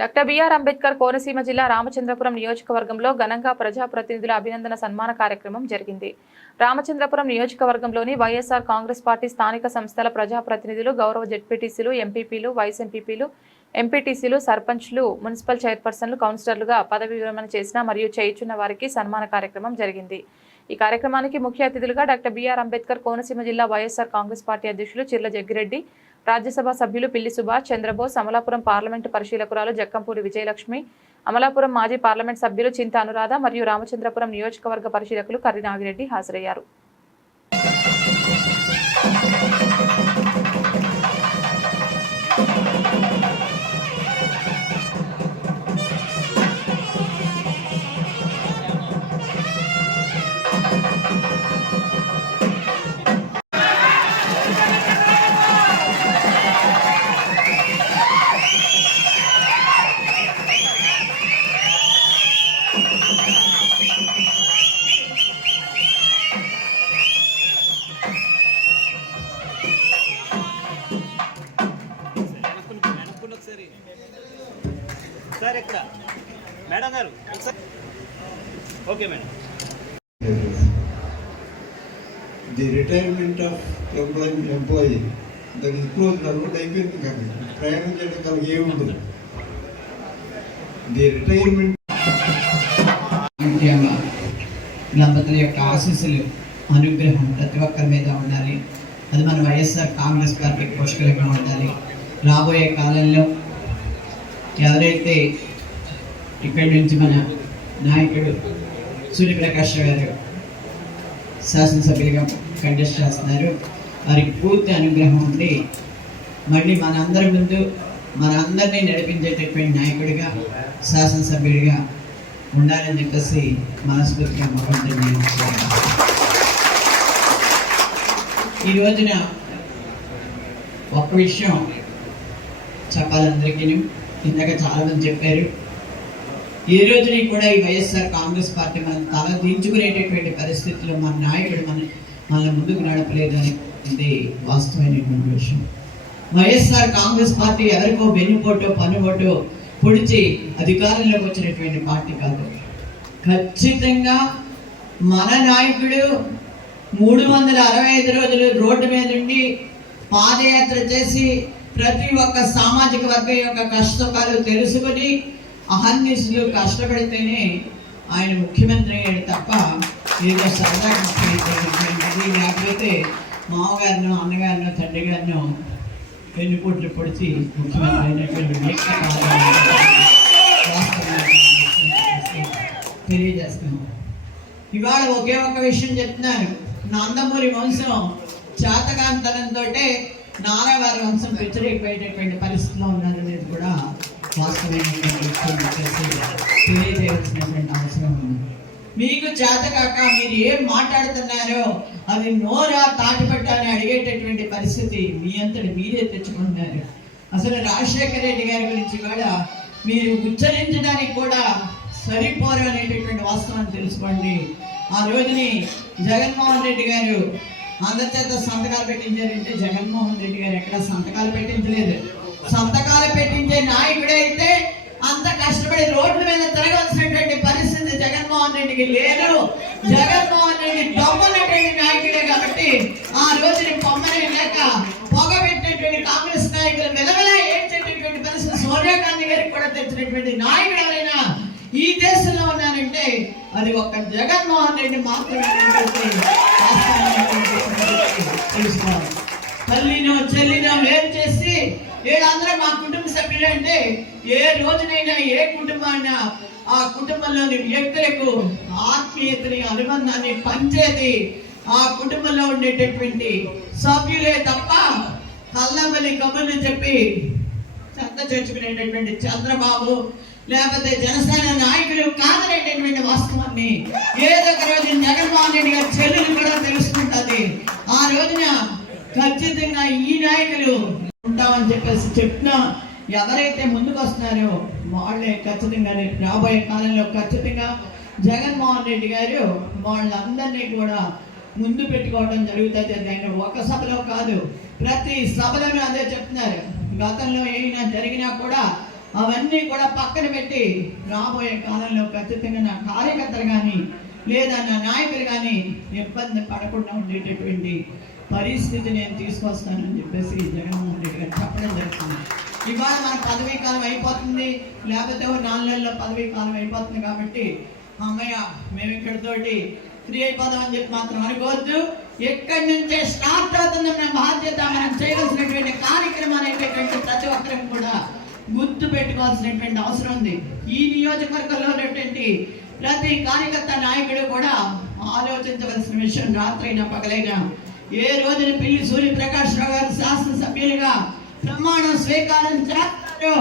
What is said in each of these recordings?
Doctor BR Ambedkar Konaseema జిల్లా రామచంద్రపురం నియోజకవర్గంలో ఘనంగా ప్రజాప్రతినిధుల అభినందన సన్మాన కార్యక్రమం జరిగింది. రామచంద్రపురం నియోజకవర్గంలోని వైఎస్ఆర్ కాంగ్రెస్ పార్టీ స్థానిక సంస్థల ప్రజాప్రతినిధులు, గౌరవ జెడ్పీటీసీలు, ఎంపీపీలు, వైస్ ఎంపీపీలు, ఎంపీటీసీలు, సర్పంచ్లు, మున్సిపల్ చైర్పర్సన్లు, కౌన్సిలర్లుగా పదవి విరమణ చేసిన మరియు చేయుచున్న వారికి సన్మాన కార్యక్రమం జరిగింది. ఈ కార్యక్రమానికి ముఖ్య అతిథులుగా డాక్టర్ బిఆర్ అంబేద్కర్ కోనసీమ జిల్లా వైఎస్ఆర్ కాంగ్రెస్ పార్టీ అధ్యక్షులు చిర్ల జగ్గిరెడ్డి, రాజ్యసభ సభ్యులు పిల్లి సుభాష్ చంద్రబోస్, అమలాపురం పార్లమెంటు పరిశీలకురాలు జక్కంపూడి విజయలక్ష్మి, అమలాపురం మాజీ పార్లమెంట్ సభ్యులు చింత అనురాధ మరియు రామచంద్రపురం నియోజకవర్గ పరిశీలకులు కర్రి నాగిరెడ్డి హాజరయ్యారు. సార్ ఇక్కడ మేడం గారు okay madam. The retirement of employee దాని క్లోజ్ నల్గొండ అయిపోయింది కానీ ప్రయాణం చేయడం కలిగి ఏముండదు. ది రిటైర్మెంట్ దంపతుల యొక్క ఆశీస్సులు, అనుగ్రహం ప్రతి ఒక్కరి మీద ఉండాలి. అది మన వైఎస్ఆర్ కాంగ్రెస్ పార్టీకి పుష్కలంగా ఉండాలి. రాబోయే కాలంలో ఎవరైతే ఇక్కడి నుంచి మన నాయకుడు సూర్యప్రకాష్ గారు శాసనసభ్యులుగా కంటెస్ట్ చేస్తున్నారు, వారికి పూర్తి అనుగ్రహం ఉండి మళ్ళీ మనందరి ముందు మనందరినీ నడిపించేటటువంటి నాయకుడిగా, శాసనసభ్యుడిగా ఉండాలని చెప్పేసి మనస్ఫూర్తిగా మొదలు. ఈ రోజున ఒక్క విషయం చెప్పాలందరికీ, ఇందాక చాలా మంది చెప్పారు. ఈ రోజుని కూడా ఈ వైఎస్ఆర్ కాంగ్రెస్ పార్టీ మనం తల దించుకునేటటువంటి పరిస్థితుల్లో మన నాయకుడు మన ముందుకు నడపలేదు అనేది వాస్తవమైనటువంటి విషయం. వైఎస్ఆర్ కాంగ్రెస్ పార్టీ ఎవరికో వెన్నుపోటో పన్నుపోటో పొడిచి అధికారంలోకి వచ్చినటువంటి పార్టీ కాదు. ఖచ్చితంగా మన నాయకుడు 365 రోజులు రోడ్డు మీద ఉండి పాదయాత్ర చేసి ప్రతి ఒక్క సామాజిక వర్గం యొక్క కష్టకాలు తెలుసుకొని అహర్నిశలు కష్టపడితేనే ఆయన ముఖ్యమంత్రి అయ్యాడు తప్ప ఏదో సరదాగా ముఖ్యమంత్రి లేకపోతే మామగారినో, అన్నగారినో, తండ్రి గారినో వెన్నుపోట్లు పొడిచి ముఖ్యమంత్రి అయినటువంటి తెలియజేస్తున్నాం. ఇవాళ ఒకే ఒక విషయం చెప్తున్నాను. నందమూరి వంశం చేతకాంతనంతో నారావారి వంశం పెచ్చరిపోయేటటువంటి పరిస్థితిలో ఉన్నారనేది కూడా వాస్తవమైనటువంటి విషయం తెలియజేయాల్సినటువంటి అవసరం ఉంది. మీకు చేతకాక మీరు ఏం మాట్లాడుతున్నారో అది నోరా తాటిపట్టాలని అడిగేటటువంటి పరిస్థితి మీ అంతటి మీరే తెచ్చుకుంటున్నారు. అసలు రాజశేఖర రెడ్డి గారి గురించి కూడా మీరు ఉచ్చరించడానికి కూడా సరిపోరు అనేటటువంటి వాస్తవాన్ని తెలుసుకోండి. ఆ రోజుని జగన్మోహన్ రెడ్డి గారు అందరి చేత సంతకాలు పెట్టించారంటే జగన్మోహన్ రెడ్డి గారు ఎక్కడ సంతకాలు పెట్టించలేదు. సంతకాలు పెట్టించే నాయకుడైతే అంత కష్టపడి రోడ్ల మీద తిరగాల్సినటువంటి పరిస్థితి జగన్మోహన్ రెడ్డికి లేదు. జగన్మోహన్ రెడ్డి దొంగనటువంటి నాయకుడే కాబట్టి ఆ రోజుని పొమ్మని లేక పొగ పెట్టినటువంటి కాంగ్రెస్ నాయకులు మెలమెల ఏడ్చేటటువంటి పరిస్థితి సోనియా గాంధీ గారికి కూడా తెచ్చినటువంటి నాయకుడు ఎవరైనా ఈ దేశంలో ఉన్నారంటే అది ఒక్క జగన్మోహన్ రెడ్డి మాత్రమే తెలుసుకోవాలి. తల్లినో చెల్లినో వేరు చేసి వీళ్ళందరూ మా కుటుంబ సభ్యులు అంటే ఏ రోజునైనా ఏ కుటుంబాన్ని ఆ కుటుంబంలోని వ్యక్తులకు ఆత్మీయతని, అనుబంధాన్ని పంచేది ఆ కుటుంబంలో ఉండేటటువంటి సభ్యులే తప్ప కళ్ళబలి కబుర్లు చెప్పి చెత్త చేర్చుకునేటటువంటి చంద్రబాబు లేకపోతే జనసేన నాయకులు కాదనేటటువంటి వాస్తవాన్ని ఏదో ఒక రోజు జగన్మోహన్ రెడ్డి గారి చెల్లెలు కూడా తెలుసుకుంటుంది. ఆ రోజున ఖచ్చితంగా ఈ నాయకులు ఉంటామని చెప్పేసి చెప్తున్నా ఎవరైతే ముందుకు వస్తున్నారో వాళ్ళే ఖచ్చితంగా రాబోయే కాలంలో ఖచ్చితంగా జగన్మోహన్ రెడ్డి గారు వాళ్ళందరినీ కూడా ముందు పెట్టుకోవడం జరుగుతుంది. ఆయన ఒక సభలో కాదు, ప్రతి సభలోనూ అదే చెప్తున్నారు. గతంలో ఏమైనా జరిగినా కూడా అవన్నీ కూడా పక్కన పెట్టి రాబోయే కాలంలో ఖచ్చితంగా నా కార్యకర్తలు కానీ లేదా నా నాయకులు కానీ ఇబ్బంది పడకుండా ఉండేటటువంటి పరిస్థితి నేను తీసుకొస్తానని చెప్పేసి జగన్మోహన్ రెడ్డి గారు చెప్పడం జరుగుతుంది. ఇవాళ మన పదవీ కాలం అయిపోతుంది, లేకపోతే 4 నెలల్లో పదవీ కాలం అయిపోతుంది కాబట్టి అమ్మయ్య మేము ఇక్కడితోటి ఫ్రీ అయిపోదాం అని చెప్పి మాత్రం అనుకోవద్దు. ఎక్కడి నుంచే స్టార్ట్ అవుతుంది మన బాధ్యత. మనం చేయవలసినటువంటి కార్యక్రమాలు అయినటువంటి ప్రతి ఒక్కరికి కూడా గుర్తు పెట్టుకోవాల్సినటువంటి అవసరం ఉంది. ఈ నియోజకవర్గంలో ఉన్నటువంటి ప్రతి కార్యకర్త నాయకుడు కూడా ఆలోచించవలసిన విషయం, రాత్రైనా పగలైనా ఏ రోజున పిల్లి సూర్యప్రకాష్ రావు గారు శాసనసభ్యులుగా ప్రమాణం స్వీకారం చేస్తారో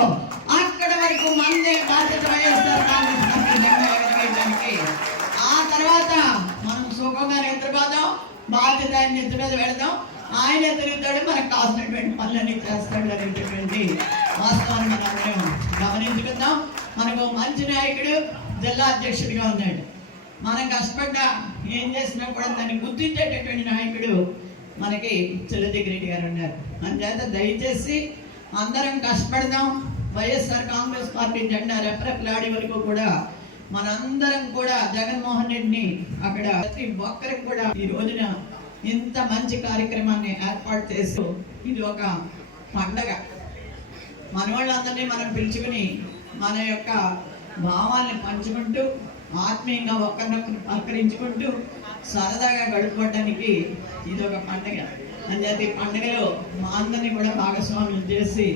అక్కడ వరకు మందే బాధ్యత వైఎస్ఆర్ కాంగ్రెస్ పార్టీ నిర్ణయించడానికి. ఆ తర్వాత మనం సుఖంగా నిద్రపోదాం, బాధ్యత ఆయన నెత్తి మీద పెడదాం, ఆయన తిరుగుతాడు, మనకు కావాల్సినటువంటి పనులన్నీ చేస్తాడు అనేటటువంటి వాస్తవాన్ని మనం అందరం గమనించుకుందాం. మనకు మంచి నాయకుడు జిల్లా అధ్యక్షుడిగా ఉన్నాడు. మనం కష్టపడ్డా ఏం చేసినా కూడా దాన్ని గుర్తించేటటువంటి నాయకుడు మనకి చిల్లరెడ్డి గారు ఉన్నారు. అందుచేత దయచేసి అందరం కష్టపడదాం. వైఎస్ఆర్ కాంగ్రెస్ పార్టీ జెండా రెపరెపలాడే వరకు కూడా మనందరం కూడా జగన్మోహన్ రెడ్డిని అక్కడ ప్రతి ఒక్కరికి కూడా ఈ రోజున ఇంత మంచి కార్యక్రమాన్ని ఏర్పాటు చేస్తూ ఇది ఒక పండగ. మన వాళ్ళందరినీ మనం పిలుచుకుని మన యొక్క భావాల్ని పంచుకుంటూ ఆత్మీయంగా ఒకరినొకరు పలకరించుకుంటూ సరదాగా గడుపుకోవడానికి ఇది ఒక పండుగ. అందుచేత ఈ పండుగలో మా అందరినీ కూడా భాగస్వాములు చేసి